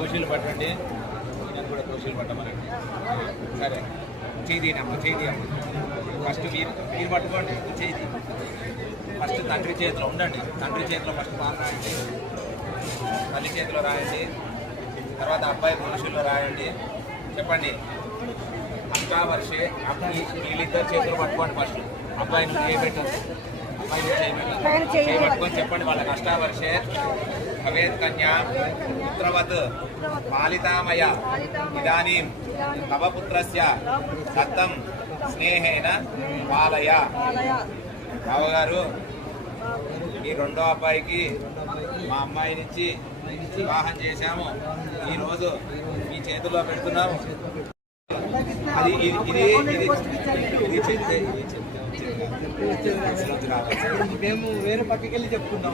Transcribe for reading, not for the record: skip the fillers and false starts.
దోషులు పట్టండి, నేను కూడా దోషులు పట్టమనండి. సరే, చేతినమ్మ చేతియమ్మ. ఫస్ట్ మీరు పట్టుకోండి, చేతి ఫస్ట్ తండ్రి చేతిలో ఉండండి. తండ్రి చేతిలో ఫస్ట్ పాలు రాయండి, తల్లి చేతిలో రాయండి, తర్వాత అబ్బాయి మనుషుల్లో రాయండి. చెప్పండి, అష్టావర్షే. వీళ్ళిద్దరు చేతులు పట్టుకోండి. ఫస్ట్ అబ్బాయిని చేయబెట్టండి, అబ్బాయిని చేయబెట్టుకొని చెప్పండి వాళ్ళకి. అష్టావర్షే భవేత్ కన్యా పుత్రవత్ పాలితామయ ఇదానీం తవ పుత్రస్య దత్తం స్నేహేన పాలయ. బావగారు, ఈ రెండో అబ్బాయికి మా అమ్మాయి నుంచి వివాహం చేశాము. ఈరోజు మీ చేతిలో పెడుతున్నాము. అది ఇది ఇది ఇది చెప్తే మేము వేరే పక్కకి వెళ్ళి చెప్పుకుంటాం.